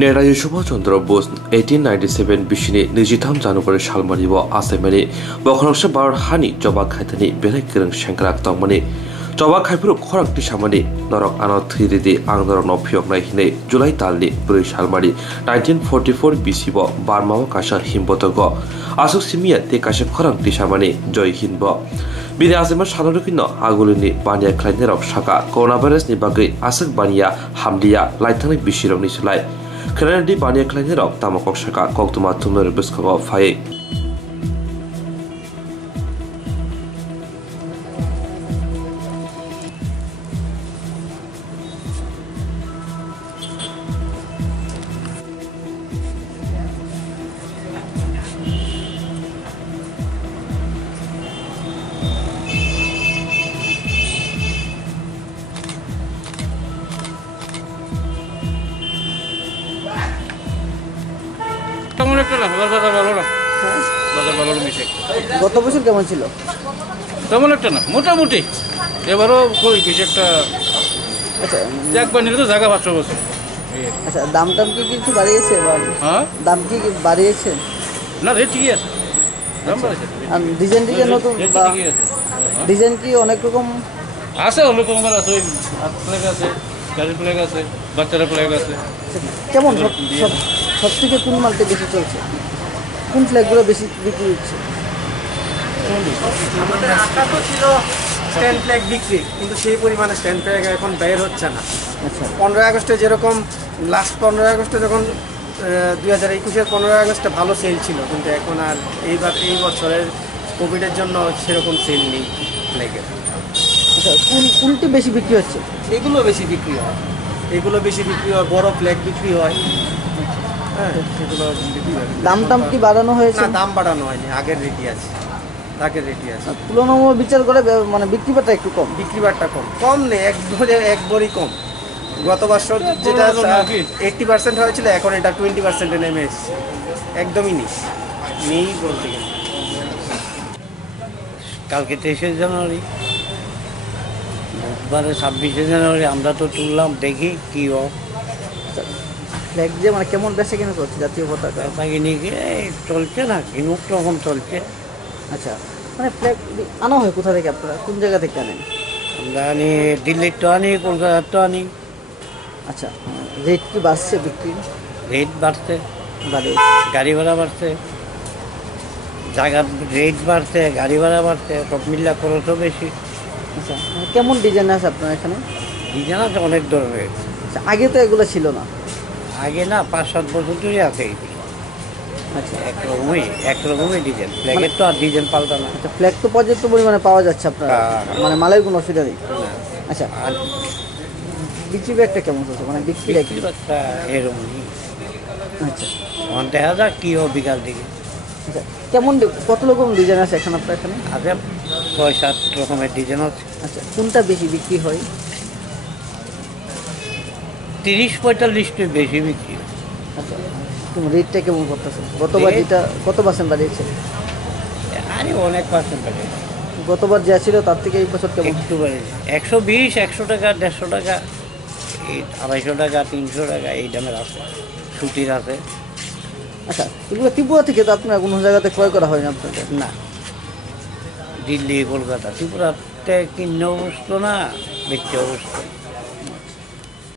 नेताजी सुभाष चंद्र बोस 1897 बिसिनि 23 जानुवारि सालमारिव आसामनि बखरसे भारत हानि जबा खायथानि बेले गोरों सेंग्रा तंमनि जबा खायफोर खराक दिसामनि नरक आनो थैरिदि आं नरक न फियकनाय हिनै जुलाइ तालनि 4 सालमारि 1944 बिसिव बारमाव कासा हिमबतग आसुक सिमिया ते कासा खराक दिसामनि जय हिन्द बिनि आसाम सानरकिन आगुलिनि बानिया खायने रक साका कोरोना भाइरासनि बागै आसुक बानिया हामलिया लाइथांनि बिसिरनि सोलाय Kerana banyak klien rok tamakok saka kok tuma tumur buskago fai. গত বছর কেমন ছিল? তেমন একটা না, মোটামুটি এবারও কই বেশি একটা। আচ্ছা, একবার নিলে তো জায়গা 500 বছর। আচ্ছা, দাম কি কিছু বাড়িয়েছে? হ্যাঁ, দাম কি বাড়িয়েছে? না, রেট ঠিকই আছে, দাম বাড়িয়েছে। আর ডিজাইন নতুন ঠিকই আছে। ডিজাইন কি অনেক রকম আছে, অনেক রকমের আছে, ওই হাত ফ্ল্যাগ আছে, গাড়ি ফ্ল্যাগ আছে, বাচ্চারা ফ্ল্যাগ আছে। কেমন সব থেকে কোন মালটা বেশি চলছে? কোন ফ্ল্যাগগুলো বেশি বিক্রি হচ্ছে? আমাদের আশা তো ছিল স্ট্যান্ড ফ্ল্যাগ বিক্রি, কিন্তু সেই পরিমাণে স্ট্যান্ড ফ্ল্যাগ এখন বের হচ্ছে না। আচ্ছা, 15 আগস্টে যেরকম লাস্ট 15 আগস্টে যখন 2021-এর 15 আগস্টে ভালো সেল ছিল, কিন্তু এখন আর এই বছরের কোভিডের জন্য সেরকম সেল নেই ফ্ল্যাগের। আচ্ছা, কোনটি বেশি বিক্রি হচ্ছে? এগুলো বেশি বিক্রি হয়, বড় ফ্ল্যাগ বিক্রি হয়। হ্যাঁ, সেগুলো বিক্রি হয়। দাম কি বাড়ানো হয়েছে? না, দাম বাড়ানো হয়নি, আগের রেটই আছে। তুলনামূলক বিচার করে মানে বিক্রি বাট্টা একটু কম। বিক্রি বাট্টা কম নেই, একবারই কম। গত বছর যেটা 80% হয়েছিল, এখন এটা 20%-এ নেমে এসেছে। একদমই নেই বলতে গেলে। কালকে 23 জানুয়ারি, বুধবারে 26 জানুয়ারি আমরা তো তুললাম, দেখি কি ফ্ল্যাগ যে মানে কেমন বেশি কেন করছে জাতীয় পতাকা? পতাকা নিয়ে চলছে না, কিনুক তখন চলছে। আচ্ছা, মানে ফ্ল্যাগ আনা হয় কোথা থেকে? আপনারা কোন জায়গা থেকে আনেন? আমরা আনি দিল্লির তো আনি, কলকাতার তো আনি। আচ্ছা, রেট কি বাড়ছে বিক্রি? রেট বাড়ছে, গাড়ি ভাড়া বাড়ছে, জায়গার রেট বাড়ছে, গাড়ি ভাড়া বাড়ছে, সব মিল্লা খরচও বেশি। আচ্ছা, কেমন ডিজাইন আছে আপনার এখানে? ডিজাইন আছে অনেক ধরনের। আচ্ছা, আগে তো এগুলো ছিল না? আগে না, 5-7 বছর ধরে আছে এইগুলো। আচ্ছা, একরকমই ডিজাইন, ফ্ল্যাগের তো আর ডিজাইন পাল্টা না। আচ্ছা, ফ্ল্যাগ তো পর্যাপ্ত পরিমাণে পাওয়া যাচ্ছে আপনার, মানে মালের কোনো অসুবিধা নেই। আচ্ছা, আর বিক্রি ব্যাগটা কেমন চলছে? মানে বিক্রি ব্যাগটা এরকমই। আচ্ছা, এখন দেখা যাক কী হোক বিকাল দিকে। আচ্ছা, কেমন কত রকম ডিজাইন আছে এখন আপনার এখানে? আছে 6-7 রকমের ডিজাইন আছে। আচ্ছা, কোনটা বেশি বিক্রি হয়? 30-45টা বেশি বিক্রি হয়। আচ্ছা, রেটটা কেমন করতেছে? গতবার যেটা কত পার্সেন্ট বাড়িয়েছে? আরে অনেক পার্সেন্ট বাড়ে। গতবার যা ছিল তার থেকে এই বছর কেমন? একটু বাড়িয়েছে, 120, 100 টাকা, 150 টাকা, এই 250 টাকা, 300 টাকা এই দামের আছে, সুতির আছে। আচ্ছা, এগুলো ত্রিপুরা থেকে তো আপনার কোনো জায়গাতে ক্রয় করা হয় না আপনাদের? না, দিল্লি, কলকাতা, ত্রিপুরাতে কিনে অবস্থা না, বেচতে অবস্থা।